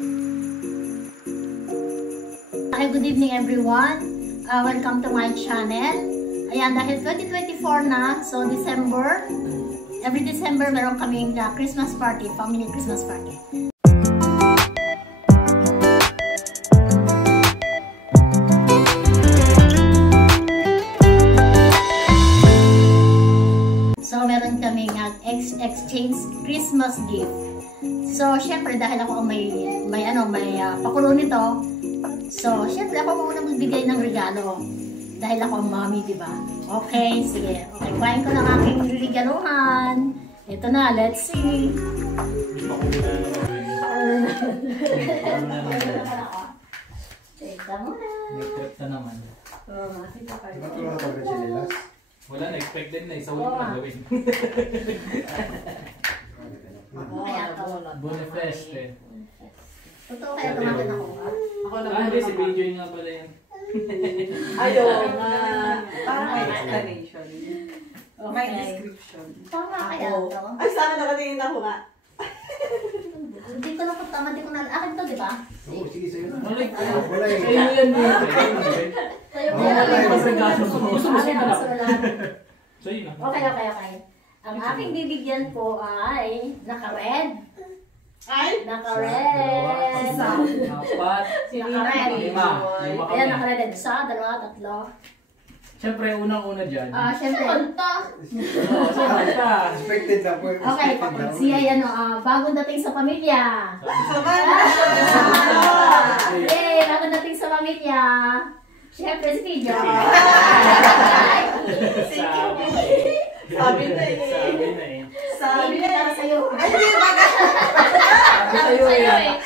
Hi, good evening everyone. Welcome to my channel. Ayan, dahil 2024 na, so December, every December meron kaming Christmas party, family Christmas party. So meron kaming exchange Christmas gift. So syempre dahil ako may pakulo nito. So syempre ako muna magbigay ng regalo. Dahil ako ang mommy, di ba? Okay, sige. Okay, kuhain ko ng aking regaluhan. Ito na, let's see. Teka muna. Nag-trip na naman. Makita pa rin. Wala na, expected na. Isa ulit na gawin. Bonifeste. Totoo kaya tumagan ako. Hindi, si Benjoy nga pala yan. Ayaw nga. Parang may explanation. May description. Tama kaya ito? Ay, sana nakatingin ako nga. Hindi ko na po tama, hindi ko na. Akin to, di ba? Oo, sige sa'yo na. Sa'yo yan eh. Sa'yo mo yan. Gusto mo sa'yo na. Sa'yo na. Okay. Ang aking bibigyan po ay naka-red. Ay? Naka-red. Apat. Naka-red. Lima kami. Ayan, naka-red. Isa, dalawa, tatlo. Siyempre, unang-una dyan. Siyempre. Oo, Samantha. Expected na po. Okay, siya yan, bagong dating sa pamilya. Yay, bagong dating sa pamilya. Siyempre, si Tijo. Sabi na eh. Sabi na para sa'yo. Ay, hindi ba? Sabi sa'yo eh.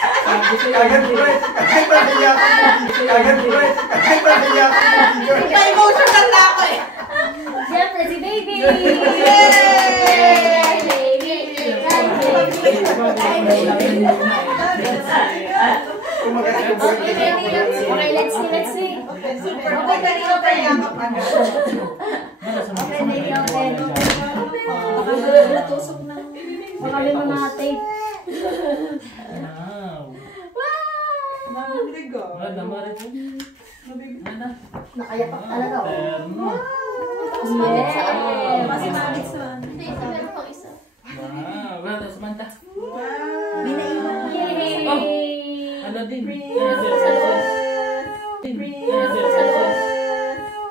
Agad po eh. Kahit pa niya. Agad po eh. Kahit pa niya. May emotional na ako eh. Siyempre, si Baby. Okay, let's see. Okay, kanino pa yakap agad? Okay, baby, open. Natusok na. Baka may mga tape. Wow. Nabibig ko. Namarit mo. Nakayapak talaga. Terno. Yeah. Kasi mamit sa Hindi, meron pang isa. Wow. Well, Samantha. Wow. Yay! Ano din?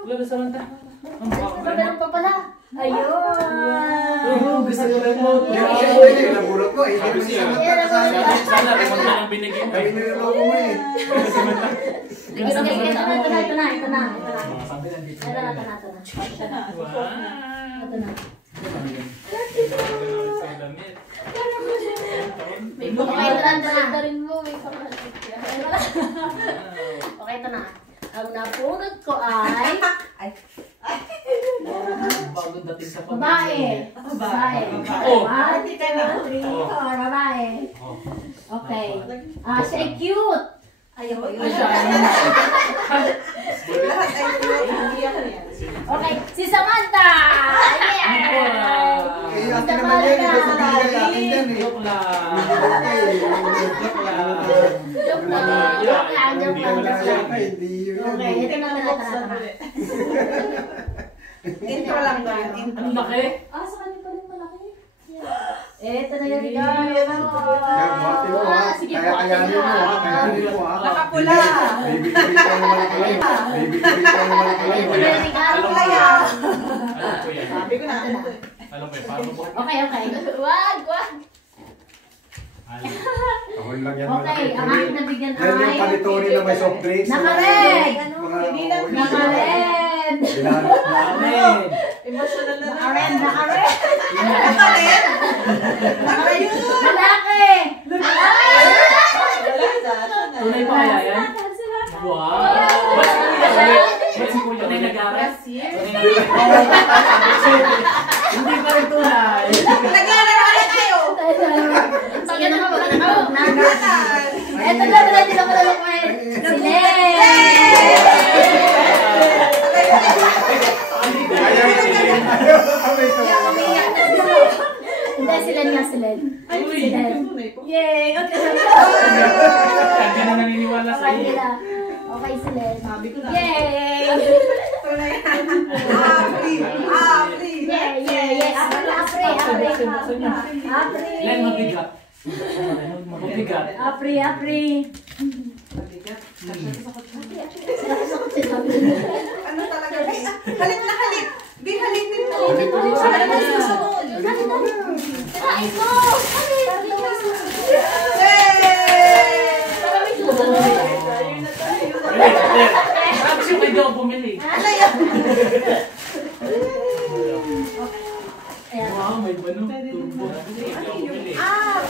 Wala Samantha. Meron pa pala. Ayun. Gusto ko rin mo. Nagulat ko eh. Sana remote na lang binigyan mo. Kami niloloko mo eh. Ito na. Sabi lang dito. Ito na. Wow. Ito na. Sa damit. Okay, ito na. Ang napulot ko ay Bagong dating sa babae. Babae. Oh. 1, 2, 3, 4, babae. Okay. Siya ay cute. Ayoko yun. Lahat ay hindi ako yan. Okay, si Samantha! Yeah! Eh, atin naman yan. Ito sa tingin natin yan eh. Joke lang. Joke lang. Hindi yun. Okay, ito na. Intro lang ba? Ang laki. Sa kanya pa rin malaki. Ito na yung regalo. Buhati mo ha. Kayanin mo ha. Kayanin mo ha. Nakapula. Baby ko rin ka naman ito lang. Baby ko rin ka naman ito lang. Ito na yung regalo. Alam ko yan. Sabi ko na. Alam ko yan. Paano po? Okay. Wag. Ahon lang yan. Okay, ang aking nabigyan Yan yung ay panitoni na may soft drinks. naka-red. Naka-red. Amen. Emotional na. Naka-red. Naka-red. Malaki. Tunay pa kaya yan? Wow. Ba't si Kuya may nag-aras? Hindi pa rin tunay. Naglalagay kayo. Sige na mo. Ito na din ako nalakuin. Hindi, sila. Yay! ka na naniniwala sa Okay iyo. na. Okay sila. Sabi ko na. Yay! Ito na yan. Apri! Apri! Yay! Apre! Len, mabigat. Mabigat. Apre! Mabigat. Sakit sila. Ano talaga? Ay, halit na halit! Di halitin mo! Halitin mo. Ano ba susunod? Sirain mo! Yay! Tapos yung hindi ako bumili. Ano yan? Ayan. Wow, may banong turbo. Hindi ako bumili. Wala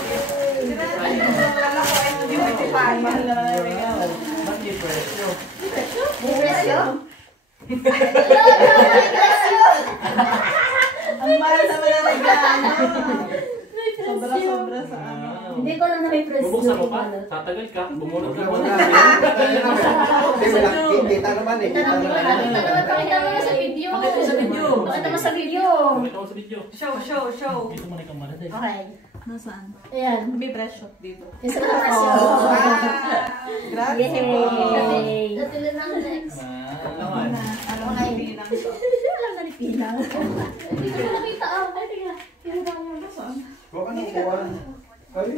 ko ay hindi mo itipahin. Mahal naman ang regalo. Ba't yung presyo? May presyo? Ang mahal naman ang regalo. Sobra-sobra sa ano. Hindi ko alam na may presyo. Bubuksan mo pa? Tatagal ka? Bumunod ka Wala, muna. kita naman eh. Kita naman. Pakita mo sa video. Pakita mo sa video. Pakita mo sa video. Pakita mo sa video. Show. Dito mo na yung kamara tayo. Okay. Nasaan? Ayan. May presyo dito. Isa na presyo. Grabe. Yay! Natila ng next. Naman. Ano ang pinang to? Alam na ni Pinang. Hindi ko nakita. Pero ba yun? Huwag ka nang kuwan. Ali.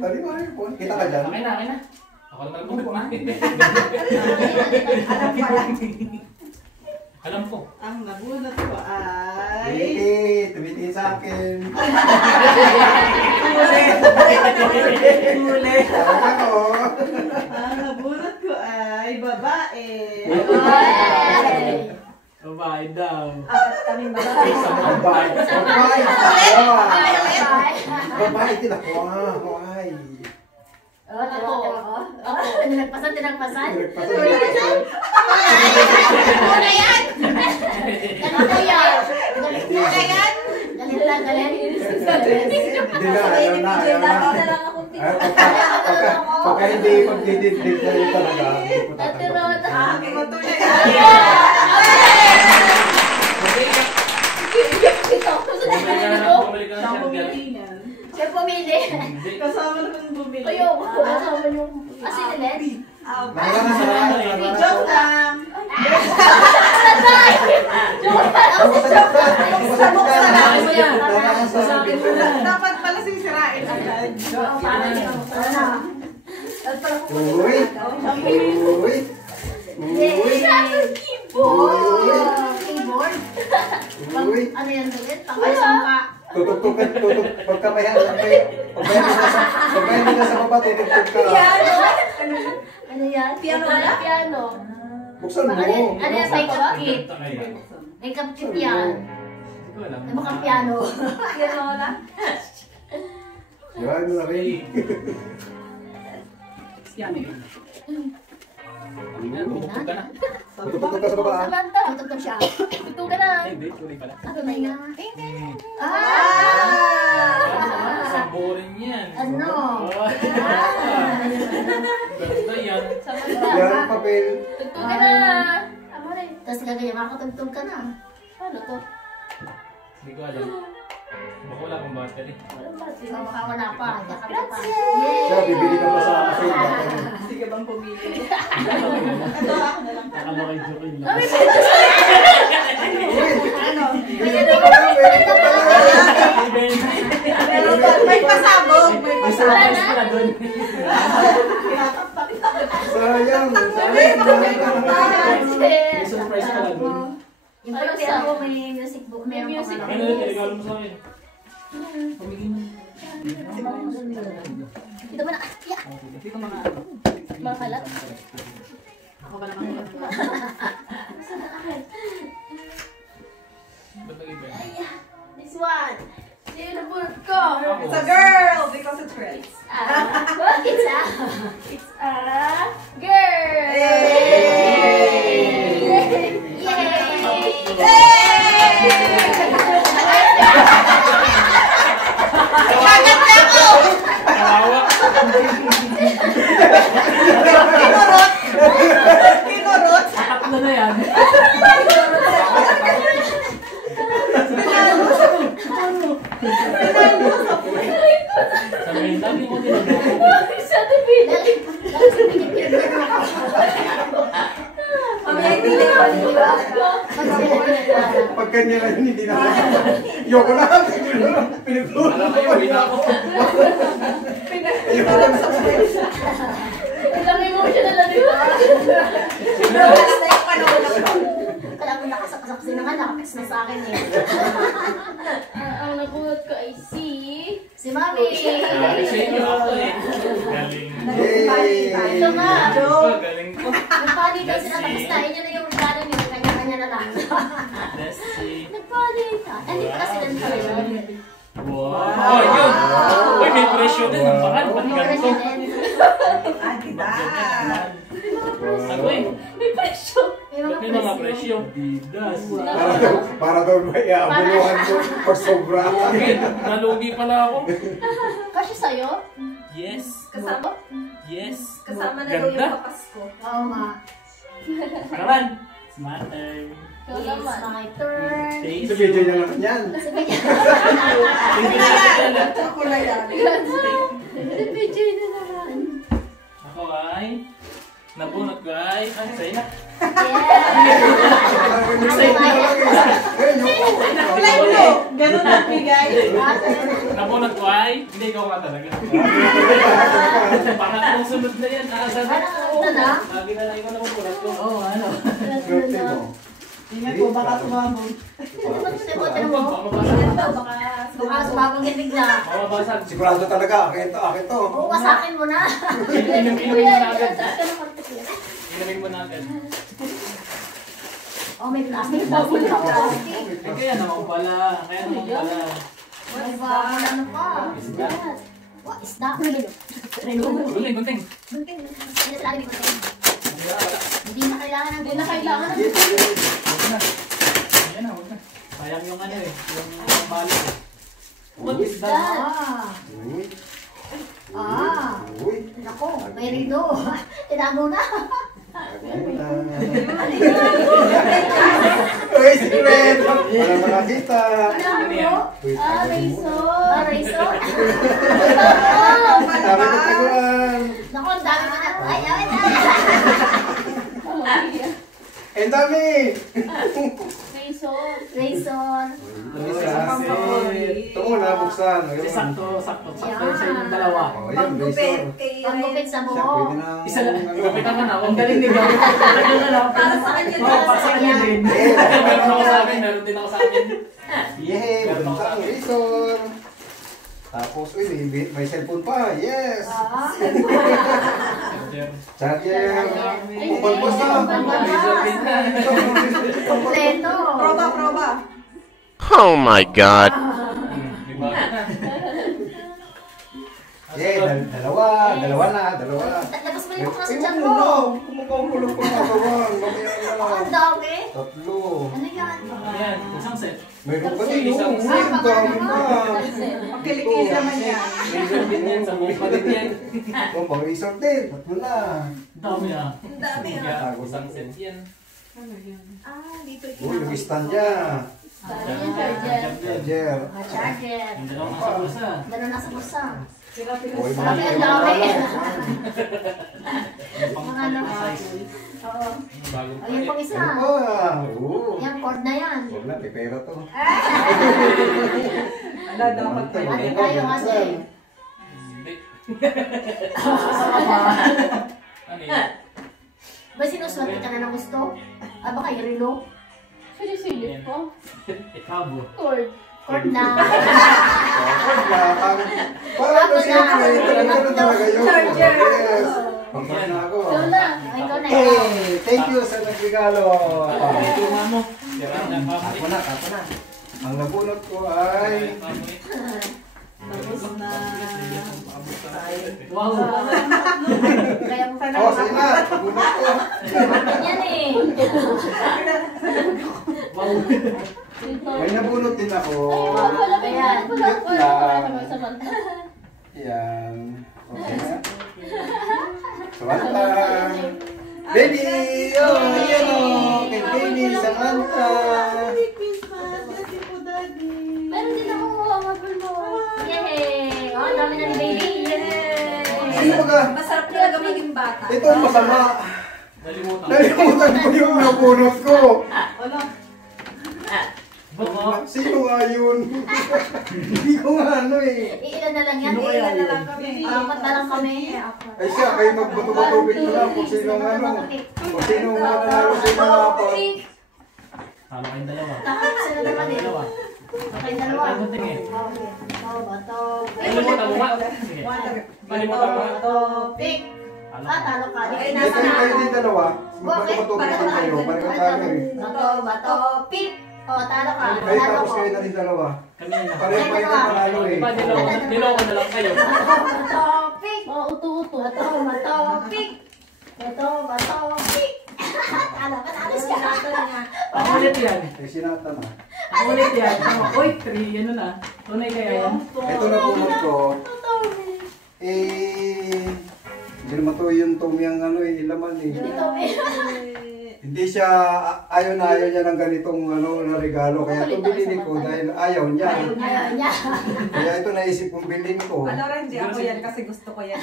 Ali, mali kuwan. Kita ka dyan. Okay na. Ako naman ang bumukha. Alam pala. Alam ko. Ang nabunot ko ay... Tumitingin sa akin. Huli. Tama ko. Ang nabunot ko ay babae. Babae daw. Kami babae. Babae. Babae, tinakuha. Babae. Tinagpasan. Ano yan? Ganito yan. Ano yan? Galit. Hindi na, ayaw na. Pagka hindi pagdididid sa'yo talaga, hindi ko tatanggapin. Aking matuloy. Bumili ka Siya ng shotgun. pumili niyan. Siya pumili. Hindi. Kasama naman bumili. Ayun, kasama yung... si Lilet? Nakawa na sa Joke lang. Dapat pala sisirain agad. Uy! Uy! Keyboard? Uy! Ano yan ulit? Pangkasangka. Tutugtugan, pagka may hanap pagka hindi ka sa baba, tutugtog ka. Ano yan? Piano wala? Piano. Buksan mo. Ano yan? May cupcake. Hindi May cupcake yan. ko alam. Ano baka piano? Piano wala? Yan mo na rin. Bumukod ka na. Tutugtog ka sa baba. Samantha. Tutugtog siya. Tutugtog ka na. Ay, hindi. Tuloy pala. Ano na yan? Isang boring yan. Ano? Ganda yan. Yan, papel. Tutugtog ka na. Tama rin. Tapos gagawin, makakatugtog ka na. Paano to? Hindi ko alam. Baka wala akong battery. So, baka wala pa. Siya, bibili ka pa sa cafe. Sige bang pumili? Ito ako na lang. Akala kay Jokin lang. Ano? May pasabog. May pasabog. Surprise pala doon. Sayang. May surprise pala doon. Yung pala piano, may music book. May music book. Ano na, regalo mo sa akin. Pamigin mo. Ito ba na? Yeah. Hindi ko mga Mga kalat. Ako ba naman? Ba't nag-iba? This one. Sino na bulot ko? It's a girl because it's red. It's a girl. Kawawa. Kinurot. Tatlo na yan. Sabihin, dami mo din. Sa tabi. Pag ganyan lang yun, hindi na. Yoko na. Pinagpunan Alam ko kayo, pa wait niya. ako. Ayoko na. Ilang emotional na dito. Kaya ako nakasaksak sinangan, nakapis na sa akin eh. Ang nabuhat ko ay Si Mami! Sabi sa inyo ako eh. Galing. Yay! Ito nga! Galing ko. Nagpalitan sila, tapos tayo nyo na yung regalo nyo, kanya-kanya na lang. Let's see. Nagpalitan. Hindi pala sila nagpalitan. Wow. Oh, yun. Uy, may presyo din. Ang bakal. Ba't ganito? Ah, kita. Ako eh. may presyo. Ba't may mga presyo? Bidas. Para daw may abuluhan mo pag sobra. Bakit? Nalugi pala ako. Kasi sa'yo? Yes. Kasama? Yes. Kasama na daw yung Ganda. papasko. Oo nga. Ano naman? Smart time. Ikaw It's naman. my turn. Thank Sa video niya lang yan. Sabi niya. Hindi na yan. Ako na yan. Video na naman. Ako ay nabunot ko ay sa'yo na. Kulay blue. Ganun ang bigay. Nabunot ko ay hindi ikaw nga talaga. Pangatlong sunod na yan. Nakasad. Ano na? Lagi na lang ikaw nabunot ko. Oo, ano? Ingat po, baka sumabog. Ano ba ito? Bote Ano mo? ba? Mababasag. Ito, baka Baka sumabang yan bigla. Mababasag. Sigurado talaga, akin to, akin to. Oo, wasakin mo na. Inumin mo na agad. Ano pa ito? Inumin mo na agad. Oh, may plastic. Plastic. Eh, kaya naman pala. Kaya naman pala. Ano ba? Ano pa? Isda. What is that? Relo. Guling, gunting. Bunting. Hindi sa lagi ko. Hindi na kailangan ng Hindi na kailangan. Huwag na. Ayan na, huwag na. Sayang yung ano eh. Yung balo. What is that? Uy, Ah. uy. Nako, may relo. Tinago na. Uy, secret! Para makakita. Ano yan? Uy, Ah, tagay mo. Ah, razor. Sabi ko tiguan. Nako, ang dami mo na. Ay, ay, ay. Ang dami! Razor. Razor. Ito mo nabuksan. Kasi sakto Yan. sa inyong dalawa. Oh, yan, panggupit razor. kay Panggupit sa Siya, buhok. pwede na. Isa lang. ano. Gupitan ka na. Ang galing din. Gupitan ka na. Para sa kanya Oo, din. para sa kanya din. Meron ako sa akin. Meron din ako sa akin. Yay! Maganda ang razor. Tapos, uy, may cellphone pa. Yes! Ah. Charger. Pagpagpas na. Kompleto. Proba. Oh my god. Diba? Yay, dalawa na. Labas mo yung mukha sa Ay, tiyan wag mo. mo na. Kumukha-kulong pa nga gawang. Mamaya na. Ang dami. Tatlo. Ano yan? Ayan, isang set. Mayroon pa din. Isang- Uy, ang dami pa. Pagkilikili naman yan. Razor din yan. Sa buong pa din yan. Oh, pang resort din. Tatlo na. Dami ah. Ang dami Kaya, isang set yan. Ah, dito Uy, yung stand niya. Yung charger. Charger. Ah, charger. Hindi lang nasa bulsa. Gano'n nasa bulsa. Uy, Sabi ang dami. Pang Mga ano. size. Oo. Bagong O, yan pang isa. Ano ba? Oo. Yan, cord na yan. Huwag na, may pera to. Ala, dapat pa Ate yun. tayo kasi. Hindi. Ano yun? Ba sinusulat ka na ng gusto? Ah, baka yung relo? Sinisilip ko. Ikabo. Cord. Cord na. Huwag na. Parang Ako kasi na. ganun talaga yun. Charger. Yes. Pagpag na ako. Ikaw na. O, ikaw na. Hey, thank you sa nagregalo. Ito nga mo. Sira na Ako na. Ang nabunot ko ay... Tapos na. Wow. Kaya mo pa na. Oh, sige na. Nabunot ko. Yan eh. Wow. Dito. May nabunot din ako. Ay, wala ba yan? Wala naman sa manta. Yan. Okay na. Samantha. Baby! Oh, yan o. Kay baby, Samantha. Meron din ako mapapal mo. Yay! Oh, ang dami na ni baby. Yay! Sino ba ka? Masarap talaga maging bata. Ito ang masama. Nalimutan. Nalimutan ko yung nabunot ko. Ano? Baka. Sino nga yun? Hindi ko nga ano eh. Iilan na lang yan. Sino kaya Ilan na yun? lang kami. Apat na lang kami. Ay siya, kayo magbato-batubig ko lang kung sino ang ano. Kung sino ang manalo sa inyo apat. Talo kayong dalawa. Takot sila naman eh. Dalawa. Okay, dalawa. Ay, bunting eh. Bato. Nalimutan mo ba? Sige. Nalimutan mo ba? Bato, pick. Talo. Talo ka. Ay, Hindi kayo din dalawa. Magbato-batubig din kayo. Parang tayo eh. Bato, pick. O, talo ka. Kayo Talo tapos ko. kayo na rin dalawa. Kami na. Pareho kayo na panalo eh. Diba, niloko na lang kayo. Bato, pick. Mga uto-uto. Bato, pick. Bato, pick. Talo ka, talo siya. Ako ulit yan. Eh, sinata na. Ako ulit yan. Uy, 3, ano na. Tunay kaya yan. Ito na bunot ko. Eh, hindi naman to yung Tommy ang ano eh, laman eh. Hindi siya, ayaw niya ng ganitong ano, na regalo. Kaya ito bilhin ko dahil ayaw niya. Ayaw niya. Kaya ito naisip kong bilhin ko. Ano rin, di ako yan kasi gusto ko yan.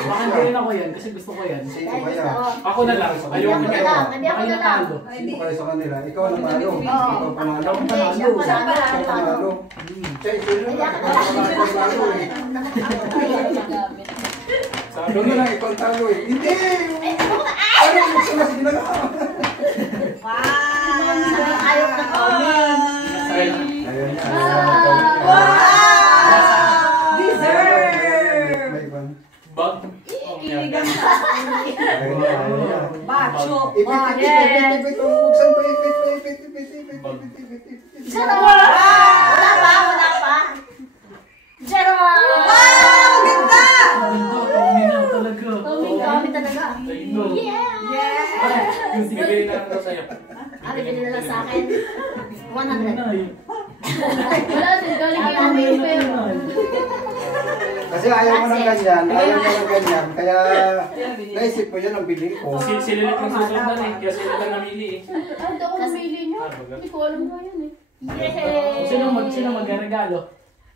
Baka hindi rin ako yan kasi gusto ko yan. Sino Dahil kaya? gusto ko. Ako na lang. Hindi Ayaw ako ko na yan. lang. Hindi ako Baka na lang. natalo. Sino kayo sa kanila? Ikaw ang panalo. Oo. Ikaw panalo. Hindi, siya pa Siya pa lang. lang. Panalo. Siya ito yun. Panalo eh. Gamit. Sabi ko lang, ikaw ang talo eh. Hindi! Ano yung gusto na ginagawa? Ayaw ka comment. Ayun niya. Deserve! May ban. Bag. Iligan sa Ayun niya, ayun niya. Bacho! Ipit. Buksan ko, ipit. Wala pa. Jerome! Wow! Ganda! Ito, Tommy na talaga. Tommy Kami talaga. Ito. Yeah! Yeah! Yung bigay na ako sa'yo. Abi, bili na lang sa akin. 100. Wala din. Galing kay Tommy. Pero. Kasi ayaw mo ng ganyan. Kaya naisip ko yun ang bilhin ko. Sila lang yung susunod na eh. Kaya sila lang namili eh. Ay, hindi ako namili niyo. Hindi ko alam nga yan eh. Yay! Sino magregalo?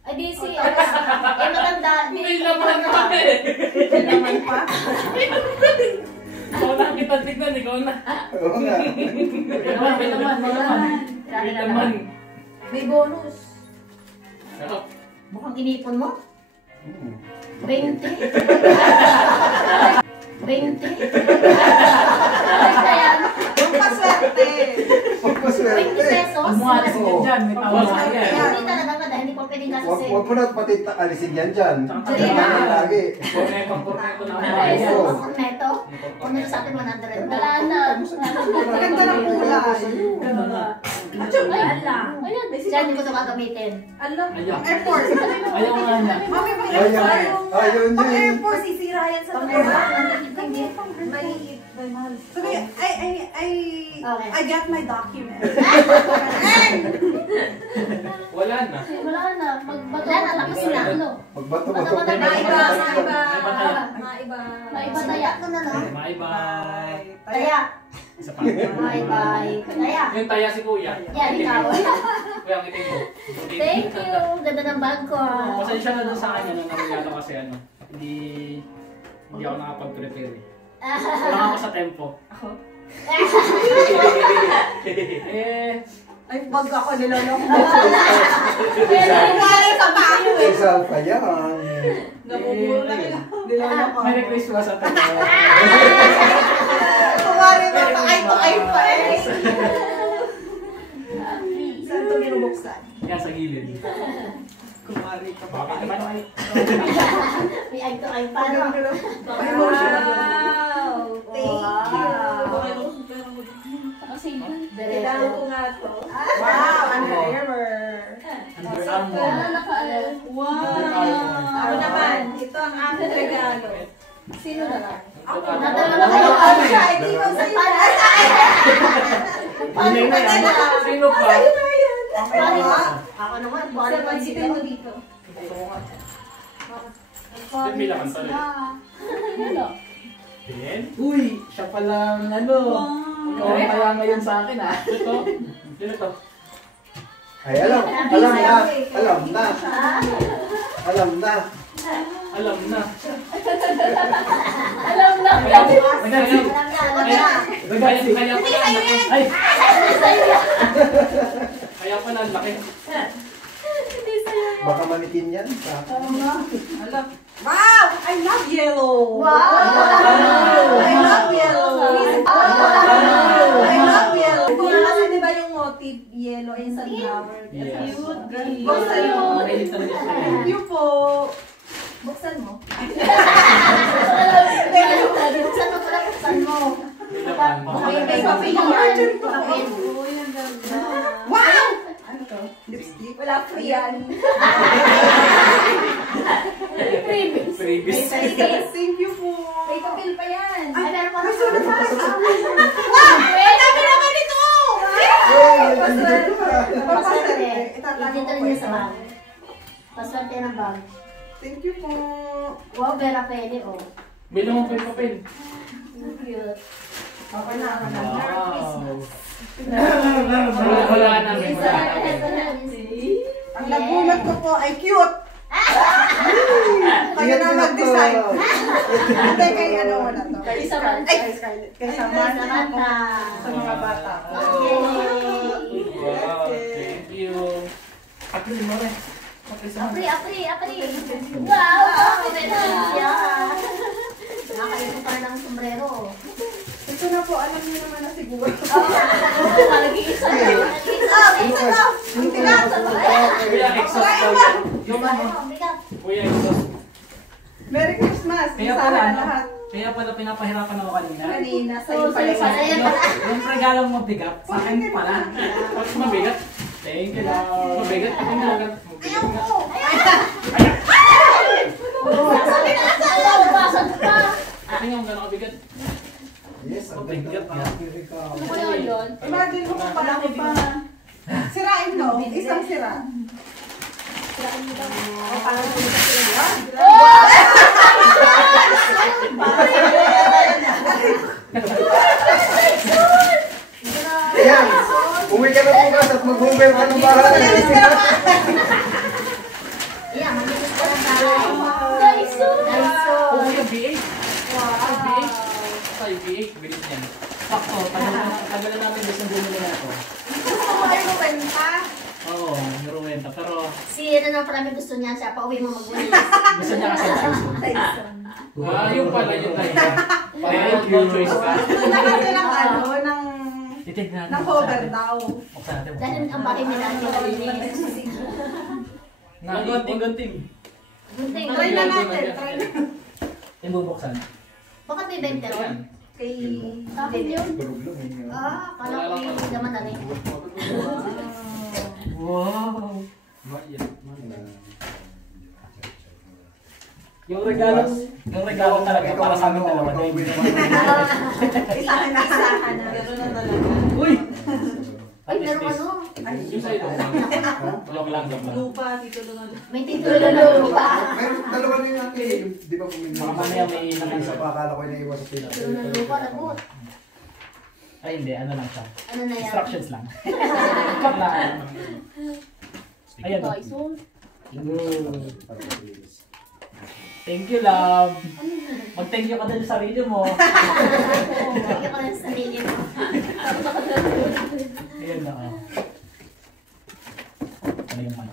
Ay, di si matanda. May laman pa eh. May naman pa. Ikaw na kita tignan, ikaw na. Oo nga. May laman. May bonus. Ako. Mukhang inipon mo? Hmm. 20. 20. Kaya, Yung paswerte. 20 Pagpaswerte. pesos. Ang mukha kasi Oo. dyan, may tawa sa Hindi yan. talaga ka dahil hindi ko pwedeng Wag gastusin. mo na pati alisin yan dyan. Sige na. Lagi. Porneto na ako. Peso, Oo. korneto. Kung nito sa atin 100. Wala na. Maganda ng kulay. Ala. Ayan. Siya hindi ko ito gagamitin. Alam, Ayaw. Air Force. Ayaw nga na. Mami, pang Air Ayun. Force. Ayun Pang Air yun. Force, isira yan sa Pang mga. Air Maliit. Sabi, Okay. I got my document. Wala na. Wala na. Magbato. Wala na, tapos na. Ano? Magbato-bato. Bato-bato. Maiba, maiba. Maiba. Maiba Kasi taya. tatlo na lang. Bye-bye. Taya. Isa pa. Bye-bye. Taya. Yung taya si kuya. Yan, ikaw. Kuya, ang itin mo. Thank you. Ganda ng bag ko. Pasensya na doon sa kanya nung nangyalo kasi ano. Hindi ako nakapag-prepare eh. Wala ako sa tempo. Ako? Eh, Ay, wag ako niloloko. Wala ka pa. Isal pa yan. Namumuro na kayo. Niloloko. Merry Christmas at Kumari na pa. Ay pa eh. Saan ito binubuksan? Yan sa gilid. Kumari ka pa. Bakit naman ay? May ag to ay pa. No? Wow! Thank you. Kasi Kailangan ko nga to. Wow! Under Armour. Under Armour. wala naka-alam. Wow! Ako naman, ito ang aking regalo. Sino na lang? Ako Nadala na kayo. Ano siya? Hindi ko sa'yo. Paano na yan? Sino pa? Sa'yo na yan. Ako naman, bali pa Sino dito? May laman pala. Ano? Tingin? Uy, siya palang ano. Ikaw ang kaya ngayon sa akin ah. Ito. Sino to? Ay, alam na. Alam na. Alam na. Alam na. Kaya pala, ang laki. Baka manikin yan. Wow! I love yellow! Wow! I love yellow! I love yellow! Kasi di ba yung motif, yellow and sunflower? Yes. Cute! Buksan mo! Mahilig talaga siya. Thank you po! Buksan mo. Thank you! Buksan mo pala, buksan mo. Hindi naman. May papel yan. Papel. Uy, ang ganda! Wow! Ano to? Lipstick? Wala free yan. Previous. Thank you po! May papel pa yan. Ay, meron pa may sa sulat pa sa wow! Ang dami naman ito! Paswerte. Itatago Dito ko rin niya ito. sa bag. Paswerte ng bag. Thank you po! Wow, Vera pwede, oh. Bilang mo pa yung papel. Cute. Okay na ako na. Wow. Wala namin. Ang nagulat ko po ay cute! Kayo na mag-design. Hindi, kay ano mo na to. Kay Scarlett. Ay, Scarlett. Kay Samantha. Samantha. Sa mga bata. Yay! Wow. Thank you. Apri mo rin. Apri. Wow! May siya. Nakakainin pa ng sombrero. Ito na po, alam niyo naman na siguro. Nag-iisa na. Ito na! Ang tigas! Kuya, exhaust Ay, ko. iba! Yung ano? Bigat. Kuya, exhaust. Merry Christmas! Kaya Sana pala, na ano? lahat. Kaya pala pinapahirapan ako kanina. Kanina, sa Oo, iyo pala sa'yo pala yan. Yung regalong mabigat, sa akin pala. Tapos mabigat. Thank you lang. Mabigat. Mabigat. Ayaw ko! Basag pa. Akin yung gano'ng mabigat. Yes, ang Mabigat ganda yan. ng Amerika. Ano ko yun? Imagine mo kung malaki pa. Sirain mo, isang sira. O, parang sira. Ayan, uwi ka na bukas at mag-hoover ka ng bahay. Yeah, manilis ko lang tayo. Daiso! Oh, yung B8. Wow. B8. Ito yung B8. Bilis niyan. Sakto. Tagalan namin gusto ng bumili na ito. Gusto mo ay mabenta? Oo, naruwenta. Pero Si ano na pala may gusto niya siya, pauwi mo mag-uwi. gusto niya kasi Dyson. Yung pala yung Dyson. Thank you. No choice ka. Gusto na kasi ng ano, Titignan ng cover daw. Buksan natin. Dahil ang bahay nila ang malinis. Gunting. Gunting. Try na natin, try na. Yung bubuksan. Bakit may 20 ron? Kay... Tapos yun. Kala ko yung naman na rin. Wow. Yung regalo talaga para sa amin dalawa. Isahan na. Gano'n na talaga. Uy! Ay, meron ano? Yung sa'yo. Joke lang. Lupa, dito doon. May titulo na lupa. Meron dalawa na yung di ba kung Baka mamaya may naman isa pa akala ko yung naiwas sa pila. Titulo na lupa, nagot. Ay hindi, ano lang siya. Ano na yan? Instructions lang. Cut lang. Ayan. Daiso. Thank you, love. Mag-thank you ka din sa sarili mo. Hindi ko lang sa sarili mo. Ayan na. Ano yung ano?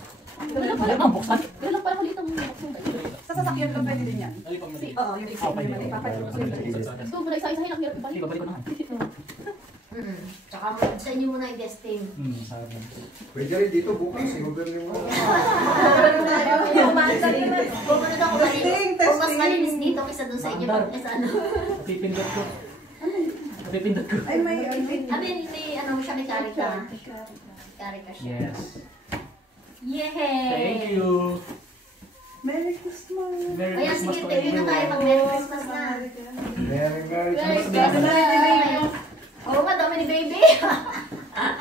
Wala pala. Ang buksan. Wala pala ulit ang buksan. Sa sasakyan ka pwede din yan. Ay, pang mali. Oo, yung isip mo naman. Ipapalit mo sa iyo. So, muna isa-isahin lang hirap Hindi, ibalik. babalik ko naman. Tsaka sa inyo muna i-testing. Sa akin. Pwede rin dito bukas, i-hoover niyo mo. Kung ano daw kung Testing, kung mas testing. malinis dito kaysa doon sa inyo. Kaysa ano. Napipindot ko. Napipindot ko. Ay, may... May ano siya, may karika. Karika siya. Yes. Yay! Thank you. Merry Christmas! Merry Ayan, Christmas sige, to tayo na tayo pag Merry Christmas na. Merry Merry Christmas. Oo nga, dami ni baby.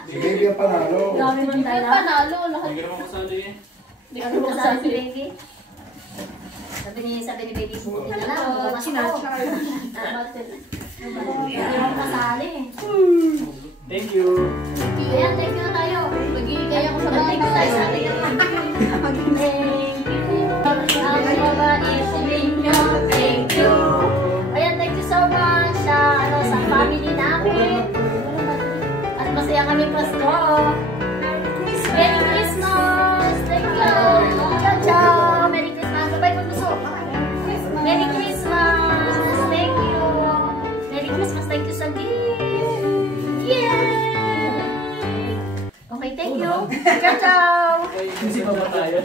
Si baby ang panalo. Dami mo Yung tayo. panalo, lahat. Hindi naman kasali eh. Hindi Ano ko ba kasali. sabi si baby? Sabi ni baby, buti na lang. Bukas ko. Hindi mo kasali. Thank you. Ayan, thank you na tayo. Magbibigay ako sa bahay. Thank you tayo sa atin. Thank you. Ang mga isilin nyo. Thank you. Ayan, thank you so much. Christmas ko. Merry Christmas! Thank you! Ciao, ciao! Merry Christmas! Bye-bye po, Luso! Merry Christmas! Thank you! Merry Christmas! Thank you sa gift! Yay! Okay, thank you! Ciao, ciao! Music pa ba tayo?